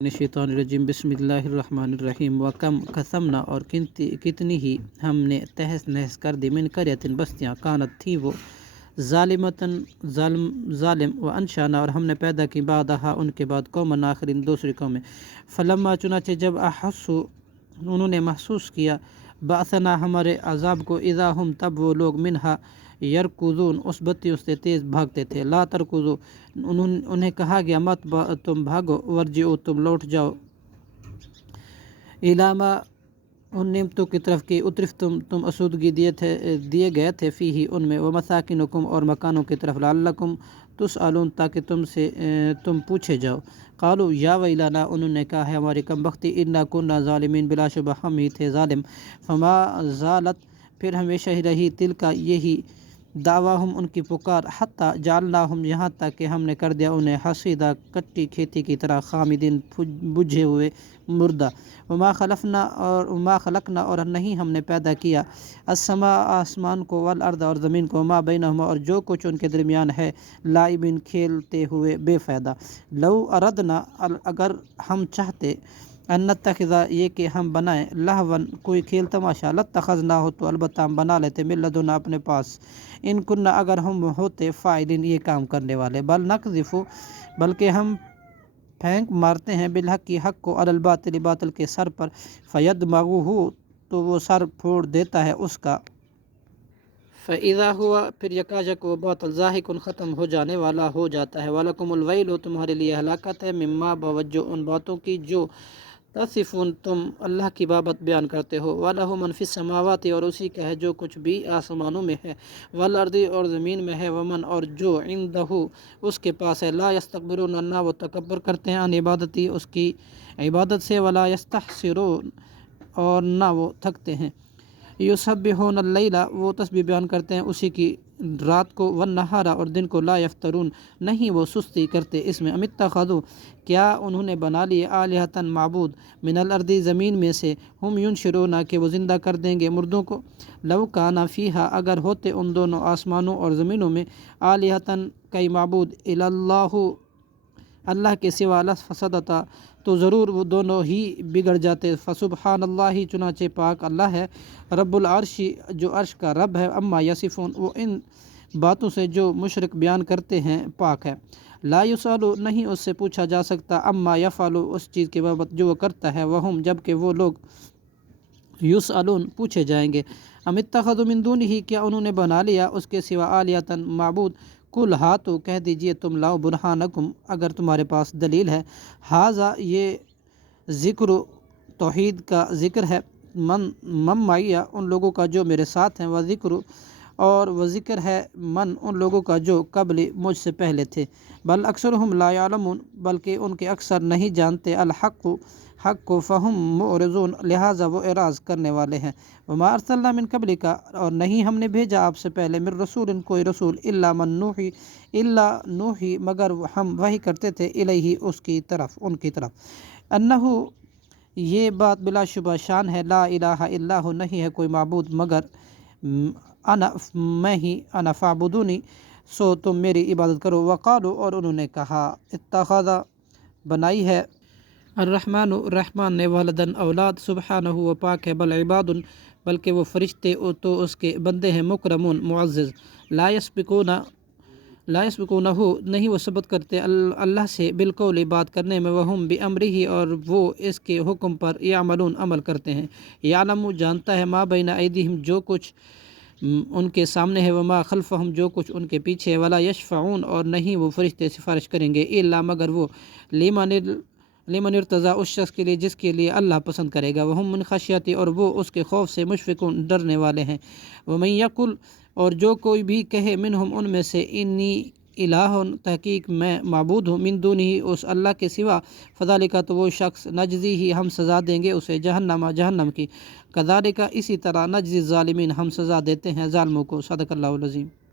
शैतानिर्रजीम बिस्मिल्लाहिर्रहमानिर्रहीम वकम कसमना और कितनी ही हमने तहस नहस कर दी मिन कर्यतिन बस्तियाँ कानत थी वो ज़ालिमतन ज़ालिम व अनशाना और हमने पैदा की बादहा उनके बाद कौमन आखिरीन दूसरी कौमें फलम्मा चुनाचे जब अहस्सु उन्होंने महसूस किया बासना हमारे अजाब को इज़ा हम तब वो लोग मिनहा यरकुज़ून उस बत्तियों से तेज़ भागते थे ला तरकुज़ू उन्हें कहा गया मत तुम भागो वर्जिओ तुम लौट जाओ इलामा उन निमतों की तरफ की उतरफ तुम असूदगी दिए गए थे फ़ी ही उनमें व मसाकिनुकुम और मकानों की तरफ लअल्लकुम तुसअलून ताकि तुम पूछे जाओ कालू या वैलाना उन्होंने कहा है हमारी कम बख्ती इन्ना कुन्ना ज़ालिमीन बिलाशुबह हम ही थे ज़ालिम फमा ज़ालत फिर हमेशा ही रही तिल का यही दावा हम उनकी पुकार हत्ता जालना हम यहाँ तक कि हमने कर दिया उन्हें हसीदा कट्टी खेती की तरह खामिदीन बुझे हुए मुर्दा वमा खलकना और नहीं हमने पैदा किया अस्समा आसमान को वल अर्द और ज़मीन को वमा बैनहुमा और जो कुछ उनके दरमियान है लाइबिन खेलते हुए बेफ़ायदा लौ अरदना अगर हम चाहते अन्नतखिज़ा ये कि हम बनाएं लहवन कोई खेल तमाशा लत्तखज़ना हो तो अलबत्ता हम बना लेते मिल्लदुना अपने पास इन कुन्ना अगर हम होते फ़ाइलिन ये काम करने वाले बल नक़ज़िफ़ु बल्कि हम फेंक मारते हैं बिलहक की हक को अलल बातिल बातिल के सर पर फ़यदमग़ुहु तो वो सर फोड़ देता है उसका फ़इज़ा हुआ फिर यकाजक वो बातिल ज़ाहिकुन ख़त्म हो जाने वाला हो जाता है वलकुमुल वैल तुम्हारे लिए हलाकत है मिम्मा बवज्जो उन बातों की जो तसिफ़ुन तुम अल्लाह की बाबत बयान करते हो वलहु मन फ़िस समावाति और उसी का है जो कुछ भी आसमानों में है वल अर्दी और ज़मीन में है वमन और जो इंदहु उसके पास है ला यस्तकबिरून ना वो तकब्बर करते हैं अन इबादती उसकी इबादत से वला यस्तहसिरून और ना वो थकते हैं युसब्बिहून अल-लैला वो तस्बीह बयान करते हैं उसी की रात को वन नहारा और दिन को ला यफ्तरून नहीं वो सुस्ती करते इसमें अमित्तखज़ू क्या उन्होंने बना लिए आलिहतन माबूद मिनल अर्दी ज़मीन में से हम युनशिरूना कि वो ज़िंदा कर देंगे मुर्दों को लव काना फ़ीहा अगर होते उन दोनों आसमानों और ज़मीनों में आलिहतन कई माबूद इलल्लाहु अल्लाह के सिवा फसदता तो ज़रूर वो दोनों ही बिगड़ जाते फ़सुबहानल्लाहि चुनाचे पाक अल्लाह है रब्बुल अर्शी जो अर्श का रब है अम्मा यसिफ़ून वो इन बातों से जो मुशरिक बयान करते हैं पाक है ला युसअलु नहीं उससे पूछा जा सकता अम्मा यफ़अलु उस चीज़ के बाबत जो वो करता है वहुम जबकि वो लोग युसअलून पूछे जाएंगे अमित्तखज़ु मिन दूनिही क्या उन्होंने बना लिया उसके सिवा आलियतन माबूद कुल हाँ तो कह दीजिए तुम लाओ बुरहानकुम अगर तुम्हारे पास दलील है हाज़ा ये ज़िक्र तौहीद का ज़िक्र है मन मम्माइया उन लोगों का जो मेरे साथ हैं वह ज़िक्र और वह ज़िक्र है मन उन लोगों का जो कबल मुझसे पहले थे बल अक्सरहुम ला यालमून बल्कि उनके अक्सर नहीं जानते हक़ को फ़हुम मुअरिज़ून लिहाजा वो एराज़ करने वाले हैं वमा अरसलना मिन क़ब्लिका और नहीं हमने भेजा आपसे पहले मिर रसूल कोई रसूल इल्ला नूही मगर हम वही करते थे इलैहि उनकी तरफ अन्नहु ये बात बिलाशुबा शान है ला इलाहा इल्लाहु नहीं है कोई माबूद मगर मैं ही अना फ़अबुदूनी सो तुम मेरी इबादत करो वक़ालू और उन्होंने कहा इत्तख़ज़ा बनाई है अर्रहमान रहमान ने वलदन औलाद सुब्हानहु व पाक है बल इबादुन बल्कि वो फरिश्ते तो उसके बंदे हैं मुकरमुन मुअज़्ज़ज़ ला यस्बिकूनहु नहीं वो सबत करते अल्लाह से बिलकौल बात करने में वहुम बिअम्रिही और वो इसके हुक्म पर यामलून अमल करते हैं यालमु जानता है मा बैना ऐदीहिम जो कुछ उनके सामने है वमा खल्फहम जो कुछ उनके पीछे है वला यशफ़ऊन और नहीं वो फरिश्ते सिफारिश करेंगे इल्ला मगर वो लिमन इर्तज़ा उस शख्स के लिए जिसके लिए अल्लाह पसंद करेगा वहुम मिन खशियती और वो उसके खौफ से मुशफ़िक़ून डरने वाले हैं वमन यकुल और जो कोई भी कहे मिनहुम उनमें से इन्नी इलाहुन तहकीक मैं माबूद हूँ मिन दूनिही उस अल्लाह के सिवा फ़ज़ालिका तो वो शख्स नजज़ी ही हम सज़ा देंगे उसे जहन्नम की कज़ालिका इसी तरह नजज़ी ज़ालिमीन हम सज़ा देते हैं ज़ालिमों को सदक़ल्लाहुल अज़ीम।